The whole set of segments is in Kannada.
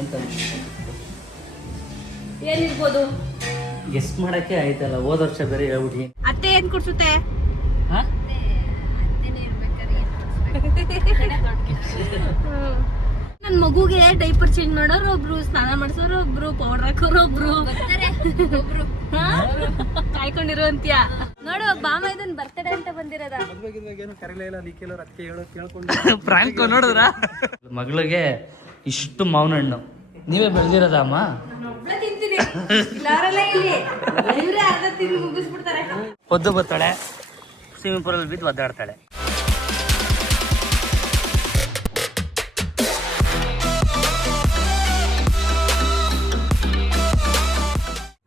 ಎಂತ ಏನಿರ್ಬೋದು? ಗೆಸ್ಟ್ ಮಾಡಕ್ಕೆ ಆಯ್ತಲ್ಲ, ಹೋದ ವರ್ಷ ಬೇರೆ ಹೇಳ್ಬಿಟ್ಟು. ಅತ್ತೆ ಏನ್ ಕೊಡ್ಸುತ್ತೆ? ನನ್ ಮಗುಗೆ ಡೈಪರ್ ಚೇಂಜ್ ಮಾಡೋರು ಒಬ್ರು, ಸ್ನಾನ ಮಾಡಿಸೋರು ಒಬ್ರು, ಪೌಡರ್ ಹಾಕೋರು ಒಬ್ರು, ಕಾಯ್ಕೊಂಡಿರೋ ಅಂತ್ಯ. ನೋಡು ಬಾಮ ಇದನ್ ಬರ್ತಡೆ ಅಂತ ಬಂದಿರೋದ. ಪ್ರಾಂಕ್ ನೋಡಿದ್ರ ಮಗಳಿಗೆ ಇಷ್ಟು ಮಾವಿನ ಹಣ್ಣು ನೀವೇ ಬೆಳೆದಿರೋದ ಅಮ್ಮ? ತಿಂತೀನಿ ಇಲ್ಲಿ ಅರ್ಧ ತಿಂದು ಮುಗಿಸ್ಬಿಡ್ತಾರೆ. ಹೊದ್ದು ಬರ್ತಾಳೆ, ಸ್ವಿಮ್ಮಿಂಗ್ ಪೂಲಲ್ಲಿ ಬಿದ್ದು ಒದ್ದಾಡ್ತಾಳೆ.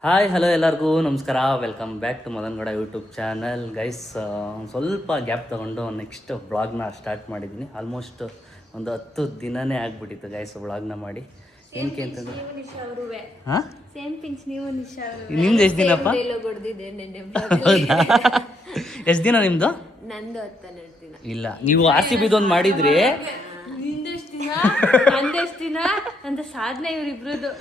ಹಾಯ್ ಹಲೋ ಎಲ್ಲರಿಗೂ ನಮಸ್ಕಾರ, welcome back to Madan Gowda YouTube channel. Guys ಸ್ವಲ್ಪ ಗ್ಯಾಪ್ ತೊಗೊಂಡು ನೆಕ್ಸ್ಟ್ ಬ್ಲಾಗ್ನ ಸ್ಟಾರ್ಟ್ ಮಾಡಿದ್ದೀನಿ. ಆಲ್ಮೋಸ್ಟ್ ಒಂದು 10 ದಿನನೇ ಆಗ್ಬಿಟ್ಟಿತ್ತು ಗೈಸ್ ಬ್ಲಾಗ್ನ ಮಾಡಿ. ಏನಕ್ಕೆ ಅಂತಂದ್ರೆ ಹಾಂ ನಿಮ್ದು ಎಷ್ಟು ದಿನಪ್ಪ? ಹೌದಾ, ಎಷ್ಟು ದಿನ ನಿಮ್ಮದು? ನಂದು 12 ದಿನ. ಇಲ್ಲ, ನೀವು RCB ಒಂದು ಮಾಡಿದ್ರಿ. ನಿಂದೆಷ್ಟು ದಿನ ನಂದೆಷ್ಟು ದಿನ ಅಂತ ಸಾಧನೆ ಇವ್ರಿಬ್ರದ್ದು.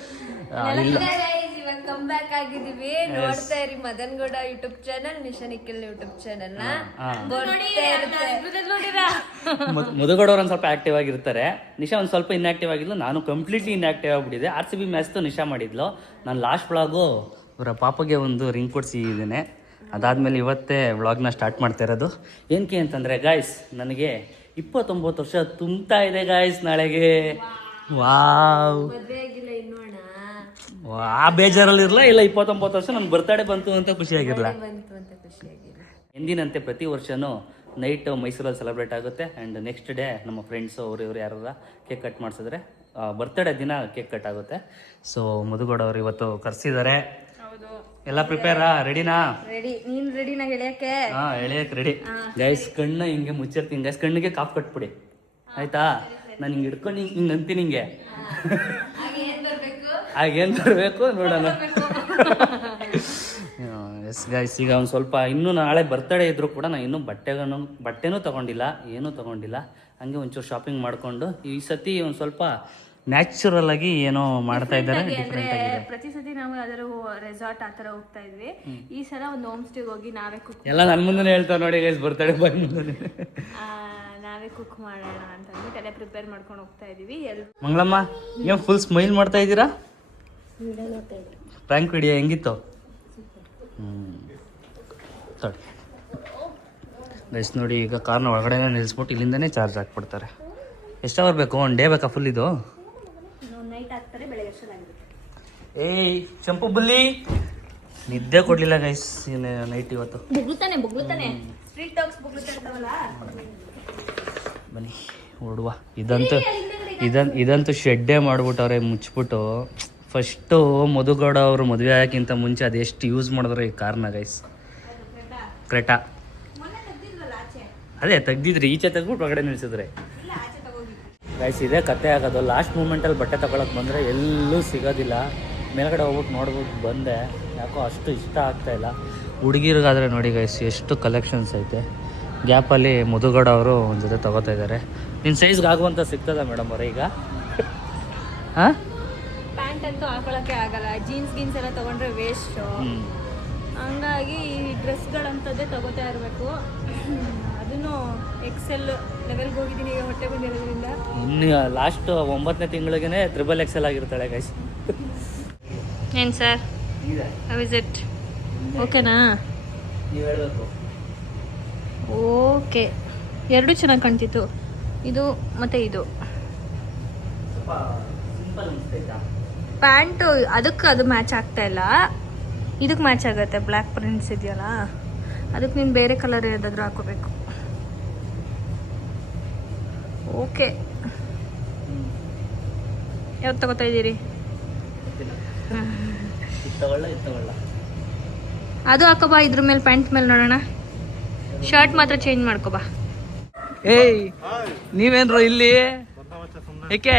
ಇವಾಗ ಕಮ್ ಬ್ಯಾಕ್ ಆಗಿದೀವಿ. ನೋಡ್ತಾ ಇರಿ Madan Gowda YouTube channel, Nisha Nikhil YouTube channel ನ. ಮುದುಗೌಡವ್ರು ಒಂದು ಸ್ವಲ್ಪ ಆಕ್ಟಿವ್ ಆಗಿರ್ತಾರೆ, ನಿಶಾ ಒಂದು ಸ್ವಲ್ಪ ಇನ್ಆಕ್ಟಿವ್ ಆಗಿದ್ಲು. ನಾನು ಕಂಪ್ಲೀಟ್ಲಿ ಇನ್ಆಕ್ಟಿವ್ ಆಗಿಬಿಟ್ಟಿದ್ದೆ. RCB ಮ್ಯಾಚ್ದು ನಿಶಾ ಮಾಡಿದ್ಲು. ನಾನು ಲಾಸ್ಟ್ ವ್ಲಾಗು ಇವರ ಪಾಪಗೆ ಒಂದು ರಿಂಗ್ ಕೊಡಿಸಿದ್ದೇನೆ. ಅದಾದಮೇಲೆ ಇವತ್ತೇ ವ್ಲಾಗ್ನ ಸ್ಟಾರ್ಟ್ ಮಾಡ್ತಾ ಇರೋದು. ಏನಕ್ಕೆ ಅಂತಂದರೆ ಗಾಯ್ಸ್, ನನಗೆ 29 ವರ್ಷ ತುಂಬ್ತಾ ಇದೆ ಗಾಯ್ಸ್ ನಾಳೆಗೆ. ವಾವ್, ಆ ಬೇಜಾರಲ್ಲಿರಲ್ಲ. ಇಲ್ಲ 29 ವರ್ಷ ನನ್ನ ಬರ್ತಡೇ ಬಂತು ಅಂತ ಖುಷಿಯಾಗಿರಲ್ಲ. ಎಂದಿನಂತೆ ಪ್ರತಿ ವರ್ಷವೂ ನೈಟ್ ಮೈಸೂರಲ್ಲಿ ಸೆಲೆಬ್ರೇಟ್ ಆಗುತ್ತೆ. ಆ್ಯಂಡ್ ನೆಕ್ಸ್ಟ್ ಡೇ ನಮ್ಮ ಫ್ರೆಂಡ್ಸು ಇವರು ಯಾರು ಕೇಕ್ ಕಟ್ ಮಾಡಿಸಿದ್ರೆ ಬರ್ತಡೇ ದಿನ ಕೇಕ್ ಕಟ್ ಆಗುತ್ತೆ. ಸೊ ಮುದುಗೌಡವ್ರು ಇವತ್ತು ಕರೆಸಿದ್ದಾರೆ. ಎಲ್ಲ ಪ್ರಿಪೇರಾ? ರೆಡಿನಾ? ರೆಡಿ. ನೀನ್ ರೆಡಿನಾ ಗೆಳೆಯಕ್ಕೆ? ಹಾಂ, ಎಳೆಯಕ್ಕೆ ರೆಡಿ. ಗೈಸ್ ಕಣ್ಣು ಹಿಂಗೆ ಮುಚ್ಚಿರ್ತೀನಿ ಗೈಸ್, ಕಣ್ಣಿಗೆ ಕಾಫ್ ಕಟ್ಬಿಡಿ ಆಯ್ತಾ? ನಾನು ಹಿಂಗೆ ಹಿಡ್ಕೊಂಡು ಹಿಂಗೆ ಅಂತೀನಿ ಹಿಂಗೆ. ಆಗೇನು ಬರಬೇಕು ನೋಡೋಣ. ಎಸ್ ಗೈಸ್, ಈಗ ಒಂದು ಸ್ವಲ್ಪ ಇನ್ನೂ ನಾಳೆ ಬರ್ತಡೇ ಇದ್ರೂ ಕೂಡ ನಾನು ಇನ್ನೂ ಬಟ್ಟೆನೂ ತೊಗೊಂಡಿಲ್ಲ, ಏನೂ ತೊಗೊಂಡಿಲ್ಲ. ಹಂಗೆ ಒಂಚೂರು ಶಾಪಿಂಗ್ ಮಾಡಿಕೊಂಡು ಈ ಸತಿ ಒಂದು ಸ್ವಲ್ಪ ನ್ಯಾಚುರಲ್ ಆಗಿ ಏನೋ ಮಾಡ್ತಾ ಇದ್ದಾರೆ. ಡಿಫ್ರೆಂಟ್ ಆಗಿದೆ. ಪ್ರತಿ ಸತಿ ನಾವು ಯಾವ್ದಾದ್ರು ರೆಸಾರ್ಟ್ ಆ ಥರ ಹೋಗ್ತಾ ಇದ್ವಿ. ಈ ಸಲ ಒಂದು ಹೋಮ್ ಸ್ಟೇಗೆ ಹೋಗಿ ನಾವೇ ಕುಕ್ ಎಲ್ಲ ನನ್ನ ಮುಂದೆ ಹೇಳ್ತಾವೆ ನೋಡಿ ಗೈಸ್, ಬರ್ತಡೇ ಬಂದು ನಾವೇ ಕುಕ್ ಮಾಡೋಣ ಅಂತ ಅಂದ್ಬಿಟ್ಟು ಎಲ್ಲ ಪ್ರಿಪೇರ್ ಮಾಡ್ಕೊಂಡು ಹೋಗ್ತಾ ಇದೀವಿ. ಮಂಗಳಮ್ಮ, ಏನು ಫುಲ್ ಸ್ಮೈಲ್ ಮಾಡ್ತಾ ಇದ್ದೀರಾ? ಪ್ರ್ಯಾಂಕ್ ವಿಡಿಯೋ ಹೆಂಗಿತ್ತು? ತಡಿ ಗೈಸ್ ನೋಡಿ, ಈಗ ಕಾರ್ನ ಒಳಗಡೆ ನಿಲ್ಲಿಸ್ಬಿಟ್ಟು ಇಲ್ಲಿಂದನೇ ಚಾರ್ಜ್ ಹಾಕ್ಬಿಡ್ತಾರೆ. ಎಷ್ಟು ಅವರ್ ಬೇಕು? 1 ಡೇ ಬೇಕಾ ಫುಲ್ ಇದು? ಏಯ್ ಶಂಪು ಬುಲ್ಲಿ, ನಿದ್ದೆ ಕೊಡ್ಲಿಲ್ಲ ಗೈಸ್ ನೈಟ್ ಇವತ್ತು. ಬನ್ನಿ ಹೊಡುವ. ಇದಂತೂ ಶೆಡ್ಡೇ ಮಾಡ್ಬಿಟ್ಟವ್ರೆ ಮುಚ್ಚಿಬಿಟ್ಟು. ಫಸ್ಟು ಮಧುಗೌಡ ಅವರು ಮದುವೆ ಆಗೋಕ್ಕಿಂತ ಮುಂಚೆ ಅದೆಷ್ಟು ಯೂಸ್ ಮಾಡಿದ್ರು ಈ ಕಾರ್ನ ಗೈಸ್. ಕ್ರೆಟಾ ಅದೇ ತೆಗ್ದಿದ್ರಿ, ಈಚೆ ತೆಗ್ಬಿಟ್ಟು ಒಳಗಡೆ ನಿಲ್ಸಿದ್ರೆ ಗೈಸ್. ಇದೇ ಕತೆ ಆಗೋದು. ಲಾಸ್ಟ್ ಮೂಮೆಂಟಲ್ಲಿ ಬಟ್ಟೆ ತಗೊಳಕ್ಕೆ ಬಂದರೆ ಎಲ್ಲೂ ಸಿಗೋದಿಲ್ಲ. ಮೇಲ್ಗಡೆ ಹೋಗ್ಬಿಟ್ಟು ನೋಡ್ಬಿಟ್ಟು ಬಂದೆ, ಯಾಕೋ ಅಷ್ಟು ಇಷ್ಟ ಆಗ್ತಾಯಿಲ್ಲ. ಹುಡುಗಿರಿಗಾದರೆ ನೋಡಿ ಗೈಸ್ ಎಷ್ಟು ಕಲೆಕ್ಷನ್ಸ್ ಐತೆ. ಗ್ಯಾಪಲ್ಲಿ ಮಧುಗೌಡ ಅವರು ಒಂದು ಜೊತೆ ತೊಗೋತಾ ಇದ್ದಾರೆ. ನಿನ್ನ ಸೈಜ್ಗೆ ಆಗುವಂಥ ಸಿಗ್ತದ ಮೇಡಮ್ ಅವರೇ ಈಗ? ಹಾಂ, ಪ್ಯಾಂಟ್ ಅಂತೂ ಹಾಕೊಳ್ಳೋಕ್ಕೆ ಆಗಲ್ಲ, ಜೀನ್ಸ್ ಗೀನ್ಸ್ ಎಲ್ಲ ತೊಗೊಂಡ್ರೆ ವೇಸ್ಟು. ಹಂಗಾಗಿ ಈ ಡ್ರೆಸ್ಗಳಂಥದ್ದೇ ತೊಗೋತಾ ಇರಬೇಕು. ಅದನ್ನು XL ಲೆವೆಲ್ಗೆ ಹೋಗಿದ್ದೀನಿ ಈಗ, ಹೊಟ್ಟೆ ಬಂದಿರೋದ್ರಿಂದ. ಇನ್ನು ಲಾಸ್ಟ್ 9ನೇ ತಿಂಗಳಿಗೇ XXL ಆಗಿರ್ತಾಳೆ ಗೈಸ್. ಏನು ಸರ್, ಹೌ ಇಸ್ ಇಟ್? ಓಕೆನಾ? ನೀವು ಹೇಳಬೇಕು. ಓಕೆ, ಎರಡೂ ಚೆನ್ನಾಗಿ ಕಾಣ್ತಿತ್ತು, ಇದು ಮತ್ತು ಇದು. ಪ್ಯಾಂಟು ಅದಕ್ಕೆ ಅದು ಮ್ಯಾಚ್ ಆಗ್ತಾ ಇಲ್ಲ, ಇದಕ್ಕೆ ಮ್ಯಾಚ್ ಆಗುತ್ತೆ. ಬ್ಲ್ಯಾಕ್ ಪ್ರಿಂಟ್ಸ್ ಇದೆಯಲ್ಲ, ಅದಕ್ಕೆ ನೀನು ಬೇರೆ ಕಲರ್ ಯಾವುದಾದ್ರೂ ಹಾಕೋಬೇಕು. ಓಕೆ, ಯಾವ್ದು ತಗೋತಾ ಇದ್ದೀರಿ? ಅದು ಹಾಕೋಬಾ, ಇದ್ರ ಮೇಲೆ ಪ್ಯಾಂಟ್ ಮೇಲೆ ನೋಡೋಣ. ಶರ್ಟ್ ಮಾತ್ರ ಚೇಂಜ್ ಮಾಡ್ಕೋಬಾ. ಏಯ್ ನೀವೇನ್ರು ಇಲ್ಲಿ? ಏಕೆ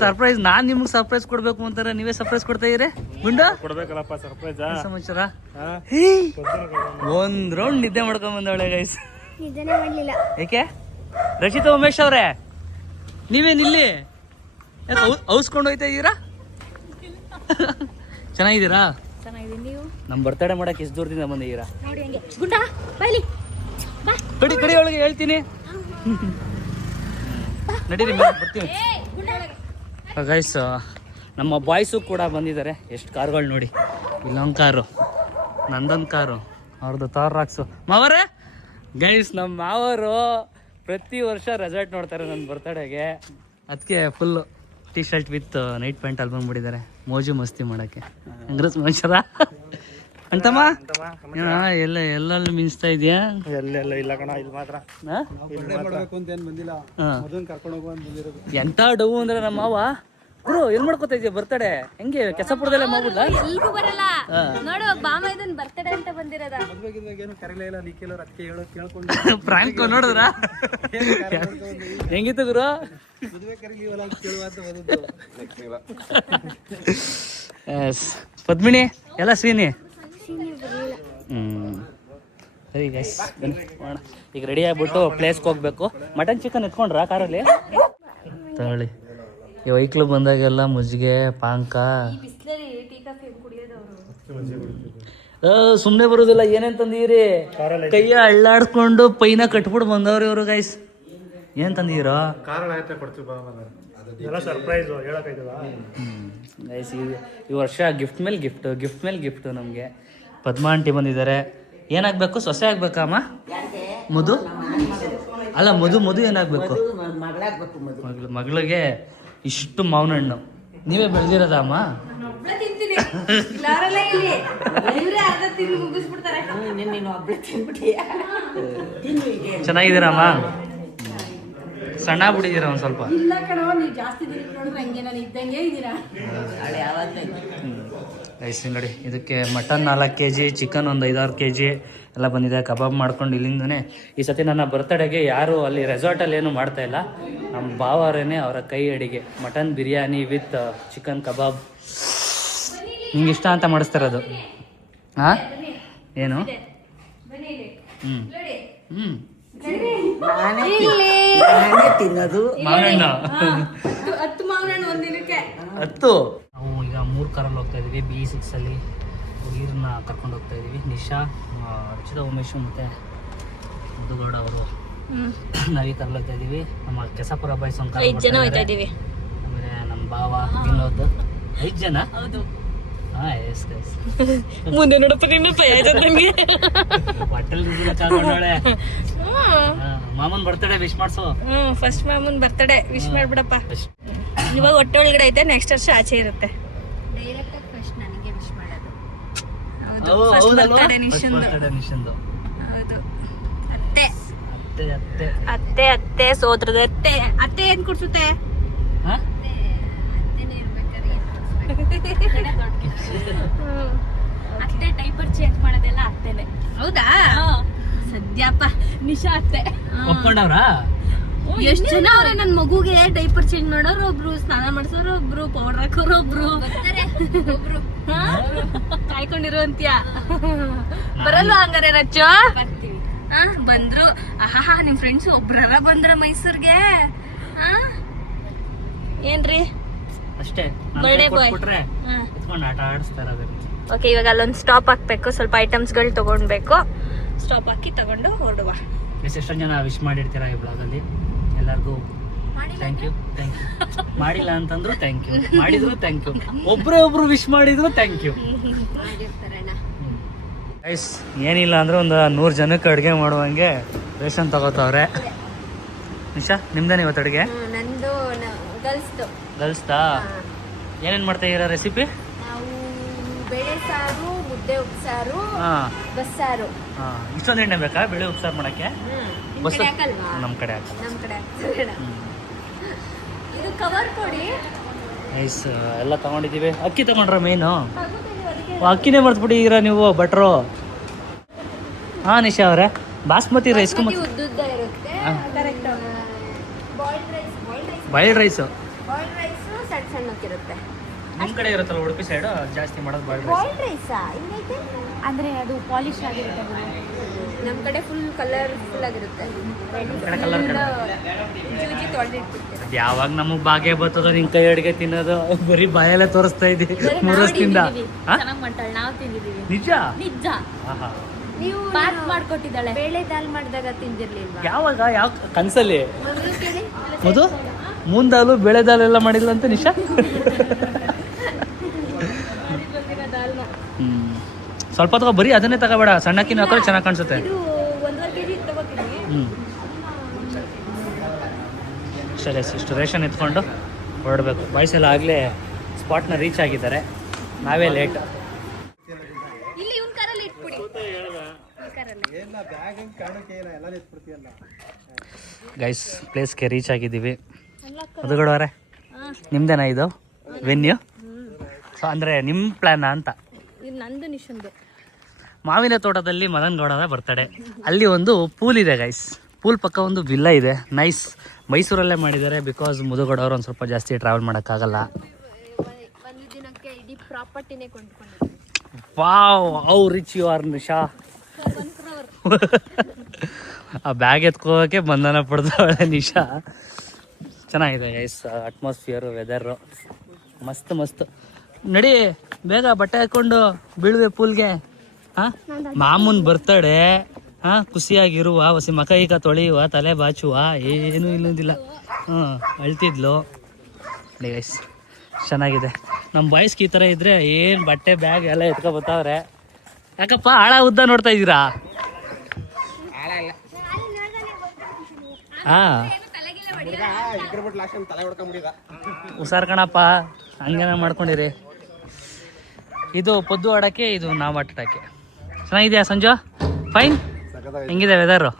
ಸರ್ಪ್ರೈಸ್? ನಾನ್ ನಿಮ್ಗೆ ಸರ್ಪ್ರೈಸ್ ಕೊಡ್ಬೇಕು ಅಂತಾರೆ, ನೀವೇ ಸರ್ಪ್ರೈಸ್ ಕೊಡ್ತಾ ಇದೀರಿ. ಗುಂಡು ಕೊಡ್ಬೇಕಲ್ಲಪ್ಪ ಸರ್ಪ್ರೈಸ್. ಸಮಾಚಾರ? ಒಂದ್ ರೌಂಡ್ ನಿದ್ದೆ ಮಾಡ್ಕೊಂಡ್ ಬಂದವಳೆ ಗೈಸ್. ನಿದ್ದೆನೇ ಮಾಡಲಿಲ್ಲ. ಏಕೆ? ರಚಿತಾ ಉಮೇಶ್ ಅವ್ರೆ, ನೀವೇನಿಲ್ಲಿ? ಔಸ್ಕೊಂಡು ಹೋಯ್ತಾ ಇದ್ದೀರಾ? ಚೆನ್ನಾಗಿದ್ದೀರಾ? ಚೆನ್ನಾಗಿದೆ. ನೀವು ನಮ್ಮ ಬರ್ತಡೇ ಮಾಡಕ್ಕೆ ಎಷ್ಟು ದೂರದಿಂದ ಬಂದಿದ್ದೀರಾ? ನೋಡಿ ಹಂಗೆ ಗುಂಡ ಬೈಲಿ ಬಾ. ಕಡಿ ಒಳಗೆ ಹೇಳ್ತೀನಿ. ನಡೀರಿ ಬರ್ತೀವಿ. ಗೈಸ್ ನಮ್ಮ ಬಾಯ್ಸು ಕೂಡ ಬಂದಿದ್ದಾರೆ. ಎಷ್ಟು ಕಾರ್ಗಳು ನೋಡಿ, ಇಲ್ಲೊಂದು ಕಾರು, ನಂದೊಂದು ಕಾರು, ಅವ್ರದ್ದು ಥಾರ್ ರಾಕ್ಸು. ಮಾವರೇ ಗೈಸ್, ನಮ್ಮ ಮಾವರು ಪ್ರತಿ ವರ್ಷ ರೆಸಾರ್ಟ್ ನೋಡ್ತಾರೆ ನನ್ನ ಬರ್ತಡೇಗೆ. ಅದಕ್ಕೆ full T shirt with night pant ಅಲ್ಲಿ ಬಂದ್ಬಿಟ್ಟಿದ್ದಾರೆ ಮೋಜು ಮಸ್ತಿ ಮಾಡೋಕ್ಕೆ. ಹಂಗ್ರೆ ಮನುಷ್ಯರ ಅಂತಮ್ಮ ಎಲ್ಲೆಲ್ಲಿ ಮಿಂಚ್ತಾ ಇದೆಯಾ? ಎಲ್ಲೆಲ್ಲ ಇಲ್ಲ ಕಣ, ಇಲ್ಲಿ ಮಾತ್ರ ಎಂತ ಡವು ಅಂದ್ರೆ ನಮ್ಮ ಮಾವ ಗುರು ಏನ್ ಮಾಡ್ಕೊತಾ ಇದೆಯಾ ಬರ್ತಡೇ? ಹೆಂಗೆ ಕೆಸಪುರದಲ್ಲೇ ಮಾಡ್ಬಿಡ್ಲ? ಎಲ್ಗೂ ಬರಲ್ಲ ನೋಡು, ಬಾಮ ಇದನ್ ಬರ್ತಡೇ ಅಂತ ಬಂದಿರೋದ. ಪ್ರಾಂಕ್ ನೋಡಿದ್ರ ಹೆಂಗಿತ್ತು ಗುರು? ಪದ್ಮಿನಿ ಎಲ್ಲ ಶ್ರೀನಿ. ಸರಿ ಗೈಸ್, ಈಗ ರೆಡಿ ಆಗ್ಬಿಟ್ಟು ಪ್ಲೇಸ್ಗೆ ಹೋಗ್ಬೇಕು. ಮಟನ್ ಚಿಕನ್ ಎತ್ಕೊಂಡ್ರಾ ಕಾರಲ್ಲಿ? ತಗೊಳ್ಳಿ. ಈ ವೈಕ್ಲು ಬಂದಾಗೆಲ್ಲ ಮುಜ್ಜಿಗೆ ಪಾಂಕ ಸುಮ್ಮನೆ ಬರೋದಿಲ್ಲ. ಏನೇನ್ ತಂದಿದ್ದೀರಿ? ಕೈಯ ಅಳ್ಳಾಡ್ಕೊಂಡು ಪೈನ ಕಟ್ಬಿಟ್ಟು ಬಂದವ್ರಿ ಇವರು ಗೈಸ್. ಏನ್ ತಂದಿದ್ದೀರೋ? ಗೈಸ್ ಈ ವರ್ಷ ಗಿಫ್ಟ್ ಮೇಲೆ ಗಿಫ್ಟ್ ನಮಗೆ. ಪದ್ಮಾ ಆಂಟಿ ಬಂದಿದ್ದಾರೆ. ಏನಾಗಬೇಕು? ಸೊಸೆ ಆಗ್ಬೇಕಮ್ಮ? ಮಧು ಅಲ್ಲ, ಮಧು ಏನಾಗಬೇಕು? ಮಗಳಿಗೆ ಇಷ್ಟು ಮಾವಿನ ಹಣ್ಣು ನೀವೇ ಬೆಳೆದಿರೋದ ಅಮ್ಮ? ಚೆನ್ನಾಗಿದ್ದೀರಮ್ಮ? ಸಣ್ಣ ಬಿಟ್ಟಿದ್ದೀರ ಒಂದು ಸ್ವಲ್ಪ. ರೈಸ್ ನೋಡಿ, ಇದಕ್ಕೆ ಮಟನ್ 4 kg, ಚಿಕನ್ ಒಂದು 5-6 kg ಎಲ್ಲ ಬಂದಿದೆ. ಕಬಾಬ್ ಮಾಡ್ಕೊಂಡು ಇಲ್ಲಿಂದನೇ ಈ ಸತಿ ನನ್ನ ಬರ್ತಡೆಗೆ ಯಾರು ಅಲ್ಲಿ ರೆಸಾರ್ಟಲ್ಲಿ ಏನು ಮಾಡ್ತಾ ಇಲ್ಲ, ನಮ್ಮ ಬಾವರೇನೆ ಅವರ ಕೈ ಅಡಿಗೆ ಮಟನ್ ಬಿರಿಯಾನಿ ವಿತ್ ಚಿಕನ್ ಕಬಾಬ್. ನಿಂಗೆ ಇಷ್ಟ ಅಂತ ಮಾಡಿಸ್ತಾರದು. ಹಾಂ ಏನು? ತಿನ್ನೋದು ಮಾವಿನ 10 ಮಾವಿನ ಹಣ್ಣು ಒಂದಿನಕ್ಕೆ 10. ನಾವು ಈಗ 3 ಕಾರಲ್ಲಿ ಹೋಗ್ತಾ ಇದೀವಿ. B6 ಅಲ್ಲಿ ಹುಡುಗಿರನ್ನ ಕರ್ಕೊಂಡು ಹೋಗ್ತಾ ಇದೀವಿ. ನಿಶಾ, ರಚಿತಾ, ಉಮೇಶು ಮತ್ತು ಮುದುಗೌಡ ಅವರು ನಾವೀ ಕಾರಲ್ಲಿ ಹೋಗ್ತಾ ಇದೀವಿ. ನಮ್ಮ ಕೆಸಾಪುರ ಬಾಯ್ಸ್ ಒಂದು 5 ಜನ ಹೋಗ್ತಾ ಇದೀವಿ. ಆಮೇಲೆ ನಮ್ಮ ಭಾವ ವಿನೋದ್ 5 ಜನ. ಹೌದು. ಹಾಂ ಎಸ್ ಗೈಸ್. ಮುಂದೆ ನೋಡಪ್ಪ ನಿನ್ನ ನನಗೆ ಬಟ್ಟಲ್ ಚಾಕೊಂಡೋಳೆ. ಮಾಮನ್ ಬರ್ತಡೇ ವಿಶ್ ಮಾಡ್ಸೋ. ಫಸ್ಟ್ ಮಾಮನ್ ಬರ್ತಡೇ ವಿಶ್ ಮಾಡ್ಬಿಡಪ್ಪ. ಇವಾಗ ಹೊಟ್ಟೆ ಒಳಗಡೆ ಐತೆ, ನೆಕ್ಸ್ಟ್ ವರ್ಷ ಆಚೆ ಇರುತ್ತೆ. ಡೈರೆಕ್ಟ್ ಫಸ್ಟ್ ನನಗೆ ವಿಶ್ ಮಾಡೋದು. ಹೌದು, ಫಸ್ಟ್ ಬರ್ತಡೇ ನಿಶಂದು. ಹೌದು. ಅತ್ತೆ ಸೋದರದ ಅತ್ತೆ ಏನ್ ಕೊಡ್ಸುತ್ತೆ? ಅತ್ತೆ ಡೈಪರ್ ಚೇಂಜ್ ಮಾಡೋದೆಲ್ಲ ಅತ್ತೆನೆ. ಹೌದಾ? ಸದ್ಯಪ್ಪ ನಿಶಾ ಅತ್ತೆ ಒಪ್ಕೊಂಡವ್ರಾ? ಎಷ್ಟ್ ಜನ ಅವ್ರೆ ನನ್ ಮಗುಗೆ ಡೈಪರ್ ಚೇಂಜ್ ಮಾಡೋರು, ಒಬ್ರು ಸ್ನಾನ ಮಾಡ್ಸೋರು, ಒಬ್ರು ಪೌಡರ್ ಹಾಕೋರು, ಒಬ್ರು ಕಾಯ್ಕೊಂಡಿರೋ ಅಂತ್ಯ. ಬರಲ್ವಾ ಹಂಗಾರೆ ರಚ್ಚು? ಬಂದ್ರು. ಆಹಾ, ನಿಮ್ ಫ್ರೆಂಡ್ಸ್ ಒಬ್ರೆಲ್ಲ ಬಂದ್ರ ಮೈಸೂರ್ಗೆ? ಏನ್ರಿ ಅಷ್ಟೇ ಬರ್ಡೇ ಬಾಯ್. ಎತ್ಕೊಂಡು ಆಟ ಆಡಿಸ್ತಾರ. ಓಕೆ, ಇವಾಗ ಅಲ್ಲೊಂದು ಸ್ಟಾಪ್ ಹಾಕ್ಬೇಕು, ಸ್ವಲ್ಪ ಐಟಮ್ಸ್ಗಳು ತಗೊಂಡ್ಬೇಕು. ಸ್ಟಾಪ್ ಹಾಕಿ ತಗೊಂಡು ಹೊರಡುವ. ಎಷ್ಟೊಂದು ಜನ ವಿಶ್ ಮಾಡಿರ್ತೀರಾ ಈ ಬ್ಲಾಗಲ್ಲಿ. ಎಲ್ಲರಿಗೂ ಥ್ಯಾಂಕ್ ಯು. ಮಾಡಿಲ್ಲ ಅಂತಂದ್ರು ಥ್ಯಾಂಕ್ ಯು, ಮಾಡಿದ್ರು ಥ್ಯಾಂಕ್ ಯು, ಒಬ್ರು ವಿಶ್ ಮಾಡಿದ್ರು ಥ್ಯಾಂಕ್ ಯು. ಗೈಸ್ ಏನಿಲ್ಲ ಅಂದ್ರೆ ಒಂದು 100 ಜನಕ್ಕೆ ಅಡುಗೆ ಮಾಡುವಂಗೆ ರೇಷನ್ ತಗೋತಾವ್ರೆ. ನಿಶಾ ನಿಮ್ದೇನೆ ಇವತ್ತು ಅಡುಗೆ? ನಂದು ಗರ್ಲ್ಸ್ದಾ? ಏನೇನು ಮಾಡ್ತಾ ಇದ್ದೀರಾ ರೆಸಿಪಿ? ನಾವು ಬೇಳೆ ಸಾರು, ಮುದ್ದೆ ಉಪ್ಸಾರು, ಬಸ್ಸಾರು. ಇಷ್ಟೊಂದು ಎಣ್ಣೆ ಬೇಕಾ ಬೇಳೆ ಉಪ್ಸಾರು ಮಾಡೋಕ್ಕೆ? ನಮ್ಮ ಕಡೆ ಇದು ಕವರ್ ಕೊಡಿ. ನೈಸ್, ಎಲ್ಲ ತಗೊಂಡಿದ್ದೀವಿ. ಅಕ್ಕಿ ತಗೊಂಡ್ರ ಮೇನು? ಅಕ್ಕಿನೇ ಮರ್ತ್ಬಿಟ್ಟಿದ್ದೀರಾ ನೀವು ಭಟ್ರು. ಹಾಂ ನಿಶಾ ಅವರೇ, ಬಾಸ್ಮತಿ ರೈಸ್ ಉದ್ದುದ್ದ ಇರುತ್ತೆ. ಬಾಯ್ಲ್ಡ್ ರೈಸು ಸಣ್ಣ ಸಣ್ಣಕ್ಕಿರುತ್ತೆ. ನಿಮ್ಮ ಕಡೆ ಇರುತ್ತಲ್ಲ ಉಡುಪಿ ಸೈಡು ಜಾಸ್ತಿ ಮಾಡೋದು ಬಾಯ್ಲ್ಡ್ ರೈಸ್. ಅಂದ್ರೆ ಅದು ಪಾಲಿಶ್ ಆಗಿರುತ್ತೆ. ನಮ್ಮ ಕಡೆ ಫುಲ್ ಕಲರ್ಫುಲ್ ಆಗಿರುತ್ತೆ ಜೂಜಿ ತೊಳೆದಿಟ್ಬಿಡ್ತೀವಿ. ಅದು ಯಾವಾಗ ನಮಗೆ ಬಾಗೆ ಬರ್ತದೋ ನಿನ್ ಕೈ ಅಡುಗೆ ತಿನ್ನೋದು ಬರೀ ಬಾಯಲ್ಲೇ ತೋರಿಸ್ತಾ ಇದ್ದಿ 3 ವರ್ಷದಿಂದ. ಚೆನ್ನಾಗಿ ಮಾಡ್ತಾಳೆ, ನಾವು ತಿಂದಿದ್ದೀವಿ. ನಿಜ? ನಿಜ. ಆಹಾ. ನೀವು ಬಾತ್ ಮಾಡ್ಕೊಟ್ಟಿದ್ದಾಳೆ, ಬೇಳೆ ದಾಲ್ ಮಾಡಿದಾಗ ತಿಂದಿರ್ಲಿಲ್ವಾ? ಯಾವಾಗ ಯಾವ ಕನ್ಸಲ್ಲಿ ಮಧು ಮುಂದಾಲು ಬೆಳೆ ದಾಲು ಎಲ್ಲ ಮಾಡಿಲ್ಲ ಅಂತ ನಿಶಾ. ಸ್ವಲ್ಪ ತಗೋ, ಬರೀ ಅದನ್ನೇ ತಗೋಬೇಡ, ಸಣ್ಣಕ್ಕಿನ ಹಾಕೋದು ಚೆನ್ನಾಗಿ ಕಾಣಿಸುತ್ತೆ. ಇದು 1.5 kg ತಗೋತೀನಿ. ಸರಿ, ಇಷ್ಟು ರೇಷನ್ ಎತ್ಕೊಂಡು ಹೊರಡಬೇಕು. ಬಾಯ್ಸ್ ಎಲ್ಲ ಆಗಲೇ ಸ್ಪಾಟ್ನ ರೀಚ್ ಆಗಿದ್ದಾರೆ, ನಾವೇ ಲೇಟ್. ಇಲ್ಲಿ ಇವನ್ ಕಾರಲ್ಲಿ ಇಟ್ಬಿಡಿ. ಗೈಸ್ ಪ್ಲೇಸ್ಗೆ ರೀಚ್ ಆಗಿದ್ದೀವಿ. ಮಧುಗಡವರೇ, ನಿಮ್ದೇನಾ ಇದು ವೆನ್ಯೂ? ಸೊ ಅಂದರೆ ನಿಮ್ಮ ಪ್ಲ್ಯಾನಾ ಅಂತ? ಇದು ನಂದು ನಿಶಂದು. ಮಾವಿನ ತೋಟದಲ್ಲಿ ಮದನ್ ಗೌಡರ ಬರ್ತಡೆ. ಅಲ್ಲಿ ಒಂದು ಪೂಲ್ ಇದೆ ಗೈಸ್, ಪೂಲ್ ಪಕ್ಕ ಒಂದು ವಿಲ್ಲ ಇದೆ, ನೈಸ್. ಮೈಸೂರಲ್ಲೇ ಮಾಡಿದ್ದಾರೆ, ಬಿಕಾಸ್ ಮುದುಗೌಡವ್ರು ಒಂದು ಸ್ವಲ್ಪ ಜಾಸ್ತಿ ಟ್ರಾವೆಲ್ ಮಾಡೋಕ್ಕಾಗಲ್ಲ. ಒಂದು ದಿನಕ್ಕೆ ಇಡೀ ಪ್ರಾಪರ್ಟಿನೇ ಕೊಂಡ್ಕೊಂಡಿದ್ದೀವಿ. Wow, how rich you are Nisha. ಆ ಬ್ಯಾಗ್ ಎತ್ಕೋಕೆ ಬಂಧನ ಪಡ್ದವಳೆ ನಿಶಾ. ಚೆನ್ನಾಗಿದೆ ಗೈಸ್, ಅಟ್ಮಾಸ್ಫಿಯರು, ವೆದರು ಮಸ್ತ್ ಮಸ್ತ್. ನಡಿ ಬೇಗ ಬಟ್ಟೆ ಹಾಕೊಂಡು ಬೀಳುವೆ ಪೂಲ್ಗೆ. ಹಾಂ, ಮಾಮೂನ್ ಬರ್ತಡೆ. ಹಾಂ, ಖುಷಿಯಾಗಿರುವ, ಹೊಸ ಮಕ ಈಗ ತೊಳೆಯುವ, ತಲೆ ಬಾಚುವ, ಏನೂ ಇಲ್ಲೋದಿಲ್ಲ. ಅಳ್ತಿದ್ಲು ನೋಡಿ ಗೈಸ್, ಚೆನ್ನಾಗಿದೆ. ನಮ್ಮ ಬಾಯ್ಸ್ಗೆ ಈ ಥರ ಇದ್ದರೆ ಏನು ಬಟ್ಟೆ ಬ್ಯಾಗ್ ಎಲ್ಲ ಎತ್ಕೊ ಬರ್ತಾವ್ರೆ. ಯಾಕಪ್ಪ ಆಳ ಉದ್ದ ನೋಡ್ತಾ ಇದ್ದೀರಾ? ಹಾಂ, ಹುಷಾರ್ ಕಣಪ್ಪ, ಹಂಗೇನ ಮಾಡ್ಕೊಂಡಿರಿ. ಇದು ಪೊದ್ದು ಆಡೋಕ್ಕೆ, ಇದು ನಾವು ಆಟಾಡೋಕ್ಕೆ. ಚೆನ್ನಾಗಿದೆಯಾ ಸಂಜು? ಫೈನ್. ಹೆಂಗಿದೆ ವೆದರು?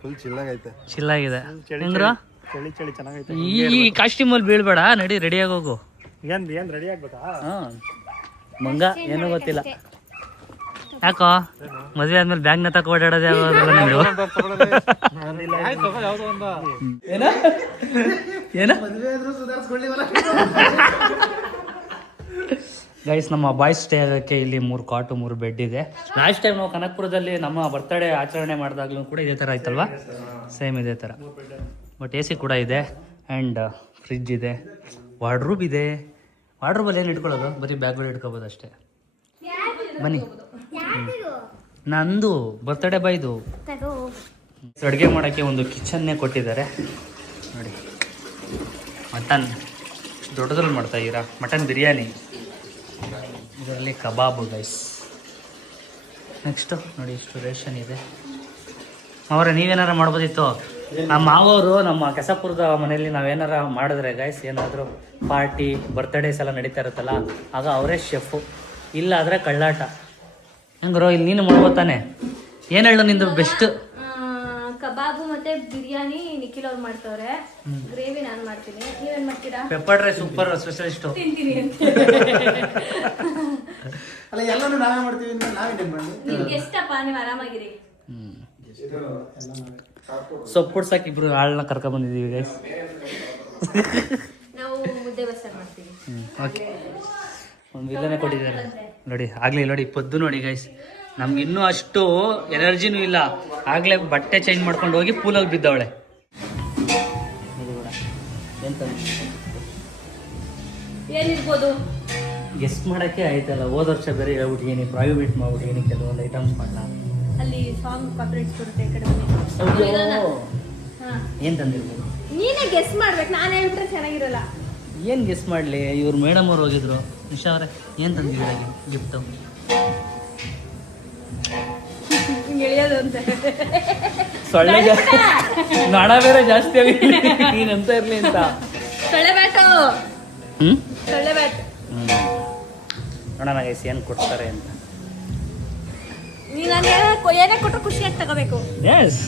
ಫುಲ್ ಚಿಲ್ಲಾಗೈತೆ. ಚಿಲ್ಲಾಗಿದೆ. ಹೆಂಗ್ರು? ಚಳಿ ಚಳಿ ಚೆನ್ನಾಗೈತೆ. ಈ ಕಾಸ್ಟ್ಯೂಮಲ್ಲಿ ಬೀಳ್ಬೇಡ, ನಡಿ ರೆಡಿಯಾಗಿ ಹೋಗು. ಏನ್ ರೆಡಿ ಆಗ್ಬೇಕಾ? ಹಾಂ, ಮಂಗ ಏನೂ ಗೊತ್ತಿಲ್ಲ. ಯಾಕೋ ಮದುವೆ ಆದ್ಮೇಲೆ ಬ್ಯಾಗ್ನ ತಕ ಓಡಾಡೋದು ಯಾವಾಗ ನೀವು? ಏನ ಏನ ಗೈಸ್, ನಮ್ಮ ಬಾಯ್ಸ್ ಸ್ಟೇ ಆಗೋಕ್ಕೆ ಇಲ್ಲಿ 3 ಕಾಟು 3 ಬೆಡ್ ಇದೆ. ಲಾಸ್ಟ್ ಟೈಮ್ ನಾವು ಕನಕಪುರದಲ್ಲಿ ನಮ್ಮ ಬರ್ತಡೇ ಆಚರಣೆ ಮಾಡಿದಾಗ್ಲೂ ಕೂಡ ಇದೇ ಥರ ಆಯ್ತಲ್ವಾ? ಸೇಮ್ ಇದೇ ಥರ. ಬಟ್ AC ಕೂಡ ಇದೆ ಆ್ಯಂಡ್ ಫ್ರಿಜ್ ಇದೆ, ವಾರ್ಡ್ರೂಬ್ ಇದೆ. ವಾರ್ಡ್ರೂಬಲ್ಲಿ ಏನು ಇಟ್ಕೊಳ್ಳೋದು? ಬರೀ ಬ್ಯಾಗ್ಗಳು ಇಟ್ಕೋಬೋದು ಅಷ್ಟೇ. ಬನ್ನಿ, ನಂದು ಬರ್ತಡೇ ಬಾಯ್ದು. ಅಡುಗೆ ಮಾಡೋಕ್ಕೆ ಒಂದು ಕಿಚನ್ನೇ ಕೊಟ್ಟಿದ್ದಾರೆ ನೋಡಿ. ಮಟನ್ ದೊಡ್ಡದ್ರಲ್ಲಿ ಮಾಡ್ತಾಯಿದ್ದೀರಾ, ಮಟನ್ ಬಿರಿಯಾನಿ, ಇದರಲ್ಲಿ ಕಬಾಬು ಗೈಸ್. ನೆಕ್ಸ್ಟು ನೋಡಿ, ಇಷ್ಟು ರೇಷನ್ ಇದೆ. ಅವರೇ ನೀವೇನಾರು ಮಾಡ್ಬೋದಿತ್ತು. ನಮ್ಮ ಮಾವವರು ನಮ್ಮ ಕೆಸಪುರದ ಮನೆಯಲ್ಲಿ ನಾವೇನಾರ ಮಾಡಿದ್ರೆ ಗೈಸ್, ಏನಾದರೂ ಪಾರ್ಟಿ ಬರ್ತ್ಡೇಸ್ ಎಲ್ಲ ನಡೀತಾ ಇರುತ್ತಲ್ಲ, ಆಗ ಅವರೇ ಶೆಫು. ಇಲ್ಲ ಆದರೆ ಕಳ್ಳಾಟ. ಹೆಂಗ್ರೋ ಇಲ್ಲಿ ನೀನು ಮಾಡ್ಬೋತಾನೆ? ಏನು ಹೇಳು ನಿಂದು ಬೆಸ್ಟ್? ಕಬಾಬು ಮತ್ತೆ ಬಿರಿಯಾನಿ ನಿಖಿಲ್ ಅವ್ರು ಮಾಡ್ತವ್ರೆ, ಗ್ರೇವಿ ನಾನು ಮಾಡ್ತೀನಿ. ನೀವೇನ್ ಮಾಡ್ತೀರಾ? Pepper dry super specialist. ತಿಂತೀನಿ ಅಂತ ಅಲ್ಲ, ಎಲ್ಲಾನು ನಾವೇ ಮಾಡ್ತೀವಿ, ನಾವೇನೇನ್ ಮಾಡಿ ನಿಮ್ಗೆ ಎಷ್ಟಪ್ಪ, ನೀವು ಆರಾಮಾಗಿರಿ. ಸೊಪ್ಪು ಸಾಕಿ ಇಬ್ರು ಆಳನ್ನ ಕರ್ಕೊಂಡ್ ಬಂದಿದ್ದೀವಿ ಗೈಸ್. ನಾವು ಮುದ್ದೆ ಬಸ್ಸಾರು ಮಾಡ್ತೀವಿ. ಓಕೆ, ಒಂದು ವಿಲ್ಲನೇ ಕೊಟ್ಟಿದ್ದಾರೆ ನೋಡಿ. ಆಗಲೇ ನೋಡಿ ಪೊದ್ದು ನೋಡಿ ಗೈಸ್, ನಮ್ಗೆ ಇನ್ನೂ ಅಷ್ಟು ಎನರ್ಜಿನೂ ಇಲ್ಲ, ಆಗಲೇ ಬಟ್ಟೆ ಚೇಂಜ್ ಮಾಡ್ಕೊಂಡು ಹೋಗಿ ಪೂಲಲ್ಲಿ ಬಿದ್ದವಳೆ. ಏನಿರ್ಬೋದು ಗೆಸ್ಟ್ ಮಾಡೋಕ್ಕೆ ಆಯ್ತಲ್ಲ. ಹೋದ ವರ್ಷ ಬೇರೆ ಹೇಳ್ಬಿಟ್ಟಿದ್ದೀನಿ, ಪ್ರೈವೇಟ್ ಮಾಡ್ಬಿಟ್ಟಿದ್ದೀನಿ ಕೆಲವೊಂದು ಐಟಮ್ಸ್ ಮಾಡಲ್ಲ. ಅಲ್ಲಿ ಸಾಂಗ್ ಕಾಪರೇಟ್ಸ್ ಬರುತ್ತೆ ಈ ಕಡೆ. ಏನು ತಂದಿರ್ಬೋದು? ನೀನೇ ಗೆಸ್ ಮಾಡ್ಬೇಕು, ನಾನು ಹೇಳ್ಬಿಟ್ರೆ ಚೆನ್ನಾಗಿರಲ್ಲ. ಏನು ಗೆಸ್ ಮಾಡಲಿ? ಇವ್ರು ಮೇಡಮ್ ಅವ್ರು ಹೋಗಿದ್ರು. ನಿಶಾ ಅವರೇ ಏನು ತಂದಿದ್ದೀರ ಗಿಫ್ಟು? ಎಳಿಯೋದು ಅಂತ ಸೊಳ್ಳೆ ಜಾಸ್ತಿ, ನಡ ಬೇರೆ ಜಾಸ್ತಿ ಆಗಿರಲಿ, ನೀನಂತ ಇರಲಿ ಅಂತ. ಸೊಳ್ಳೆ ಬ್ಯಾಟು. ಹ್ಞೂ, ಸೊಳ್ಳೆ ಬ್ಯಾಟ್. ನೋಡೋಣ ಗೈಸ್ ಏನು ಕೊಡ್ತಾರೆ ಅಂತ. ನೀನು ನನಗೆ ಏನೇ ಕೊಟ್ಟರು ಖುಷಿಯಾಗಿ ತಗೋಬೇಕು. ಎಸ್,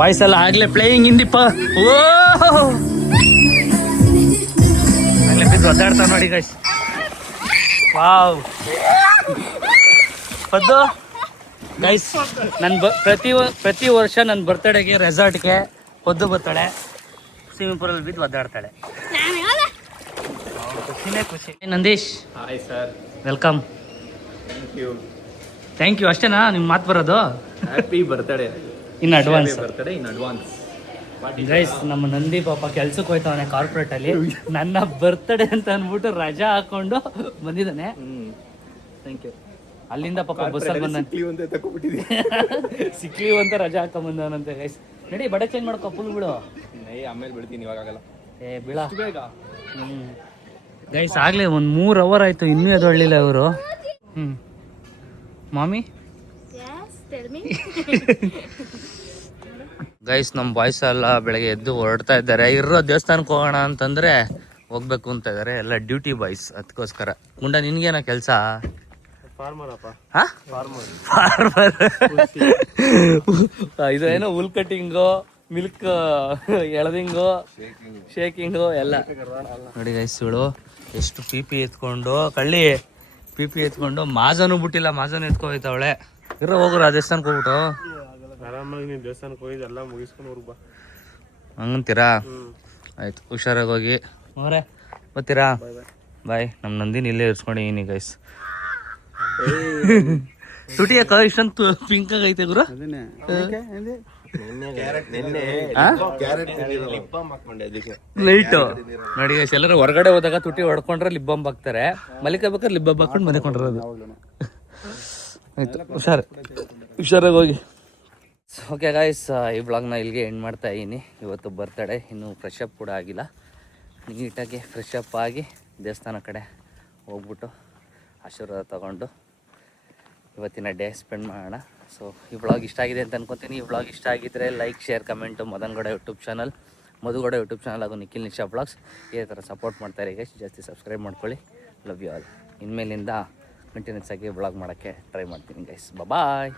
ಬಾಯ್ಸ್ ಎಲ್ಲ ಆಗ್ಲೇ ಪ್ಲೇಯಿಂಗ್ ಇನ್ ದಿ ಓ ಆಗ್ಲೇ ಬಿದ್ದು ಒದ್ದಾಡ್ತಾವ ನೋಡಿ ಗೈಸ್. ವಾವ್ ಪದ್ದು ಗೈಸ್, ನನ್ನ ಪ್ರತಿ ವರ್ಷ ನನ್ನ ಬರ್ತಡೆಗೆ ರೆಸಾರ್ಟ್ಗೆ ಪದ್ದು ಬರ್ತಾಳೆ, ಸ್ವಿಮ್ಮಿಂಗ್ ಪೂಲಲ್ಲಿ ಬಿದ್ದು ಒದ್ದಾಡ್ತಾಳೆ. ಖುಷಿನೇ ಖುಷಿ. Nandish, hi sir, welcome. Thank you ಅಷ್ಟೇನಾ ನಿಮ್ಮ ಮಾತು ಬರೋದು? Happy birthday in advance. Birthday in advance. Guys ನಮ್ಮ ನಂದಿ ಪಾಪ ಕೆಲ್ಸಕ್ಕೆ ಹೋಯ್ತವನೆ ಕಾರ್ಪೊರೇಟಲ್ಲಿ. ನನ್ನ ಬರ್ತ್ಡೇ ಅಂತ ಅಂದ್ಬಿಟ್ಟು ರಜಾ ಹಾಕೊಂಡು ಬಂದಿದ್ದಾನೆ. Thank you. ಅಲ್ಲಿಂದ ಪಾಪ ಬಸ್ಸಲ್ಲಿ ಬಂದಾನೆ. ಸಿಕ್ಲಿ ಅಂತ ರಜಾ ಹಾಕೊಂಡ್ ಬಂದವನಂತೆ ಗೈಸ್. ನಡಿ ಬಡೆ ಚೇಂಜ್ ಮಾಡ್ಕೊ ಫುಲ್ ಬಿಡು. ಆಮೇಲೆ ಬಿಡ್ತೀನಿ, ಇವಾಗ ಆಗಲ್ಲ. ಬೀಳ ಗೈಸ್. ಆಗ್ಲೇ ಒಂದು 3 ಅವರ್ ಆಯ್ತು, ಇನ್ನೂ ಎದೊಳ್ಳಿಲ್ಲ ಇವರು. ಮಾಮಿ ಗೈಸ್, ನಮ್ಮ ಬಾಯ್ಸ್ ಎಲ್ಲ ಬೆಳಗ್ಗೆ ಎದ್ದು ಹೊರಡ್ತಾ ಇದ್ದಾರೆ. ಇರೋ ದೇವಸ್ಥಾನಕ್ಕೆ ಹೋಗೋಣ ಅಂತಂದ್ರೆ ಹೋಗ್ಬೇಕು ಅಂತ ಇದ್ದಾರೆ. ಎಲ್ಲ ಡ್ಯೂಟಿ ಬಾಯ್ಸ್, ಅದಕ್ಕೋಸ್ಕರ. ಗುಂಡ ನಿನ್ಗೇನ ಕೆಲಸ? ಫಾರ್ಮರ್. ಇದು ಏನೋ ಹುಲ್ ಕಟ್ಟಿಂಗು, ಮಿಲ್ಕ್ ಎಳದಿಂಗು, ಶೇಕಿಂಗು ಎಲ್ಲ ನೋಡಿ ಗೈಸ್. ಇವಳು ಎಷ್ಟು ಪಿ ಎತ್ಕೊಂಡು ಕಳ್ಳಿ ಪಿ ಎತ್ಕೊಂಡು ಮಾಜನು ಬಿಟ್ಟಿಲ್ಲ, ಮಾಜನು ಎತ್ಕೋಯ್ತವಳೆ. ಇರೋ ಹೋಗ್ರು ಆ ದೇವಸ್ಥಾನಕ್ಕೆ ಹೋಗ್ಬಿಟ್ಟು ಆರಾಮಾಗಿ ನೀವು ದೇವಸ್ಥಾನಕ್ಕೆ ಹೋಗಿದ್ದು ಎಲ್ಲ ಮುಗಿಸ್ಕೊಂಡು ಊರಿಗೆ ಬಾ. ಹಂಗಂತೀರಾ? ಆಯ್ತು, ಹುಷಾರಾಗಿ ಹೋಗಿ. ಅವರೇ ಬರ್ತೀರಾ? ಬಾಯ್. ನಮ್ಮ ನಂದಿನಿ ಇಲ್ಲೇ ಇರ್ಸ್ಕೊಂಡಿದ್ದೀನಿ ಗೈಸ್. ತುಟಿ ಯಾಕ ಇಷ್ಟೊಂದು ಪಿಂಕ್ ಆಗೈತೆ ಗುರು? ಲೈಟು ನೋಡಿ ಗೈಸ್. ಎಲ್ಲರೂ ಹೊರಗಡೆ ಹೋದಾಗ ತುಟಿ ಹೊಡ್ಕೊಂಡ್ರೆ ಲಿಪ್ ಬಾಂಬ್ ಹಾಕ್ತಾರೆ. ಮಲಿಕಬೇಕಾದ್ರೆ ಲಿಪ್ ಬಾಂಬ್ ಹಾಕೊಂಡು ಮಲಿಕೊಂಡಿರೋದು. ಆಯ್ತು, ಹುಷಾರಾಗಿ ಹೋಗಿ. ಓಕೆ ಗಾಯ್ಸ್, ಈ ವ್ಲಾಗ್ನ ಇಲ್ಲಿಗೆ ಎಂಡ್ ಮಾಡ್ತಾ ಇದ್ದೀನಿ. ಇವತ್ತು ಬರ್ತಡೇ, ಇನ್ನೂ ಫ್ರೆಶ್ ಅಪ್ ಕೂಡ ಆಗಿಲ್ಲ. ನೀಟಾಗಿ ಫ್ರೆಶ್ ಅಪ್ ಆಗಿ ದೇವಸ್ಥಾನ ಕಡೆ ಹೋಗ್ಬಿಟ್ಟು ಆಶೀರ್ವಾದ ತಗೊಂಡು ಇವತ್ತಿನ ಡೇ ಸ್ಪೆಂಡ್ ಮಾಡೋಣ. ಸೊ ಈ ವ್ಲಾಗ್ ಇಷ್ಟ ಆಗಿದೆ ಅಂತ ಅನ್ಕೊತೀನಿ. ಈ ವ್ಲಾಗ್ ಇಷ್ಟ ಆಗಿದ್ದರೆ like, share, comment. Madan Gowda YouTube channel, Madhu Gowda YouTube channel ಹಾಗೂ ನಿಖಿಲ್ ನಿಶಾ ವ್ಲಾಗ್ಸ್ ಇದೇ ಥರ ಸಪೋರ್ಟ್ ಮಾಡ್ತಾರೆ ಗೈಸ್. ಜಾಸ್ತಿ ಸಬ್ಸ್ಕ್ರೈಬ್ ಮಾಡ್ಕೊಳ್ಳಿ. Love you all. ಇನ್ಮೇಲಿಂದ ಕಂಟಿನ್ಯೂಸ್ ಆಗಿ ವ್ಲಾಗ್ ಮಾಡೋಕ್ಕೆ ಟ್ರೈ ಮಾಡ್ತೀನಿ ಗೈಸ್. ಬಾಯ್.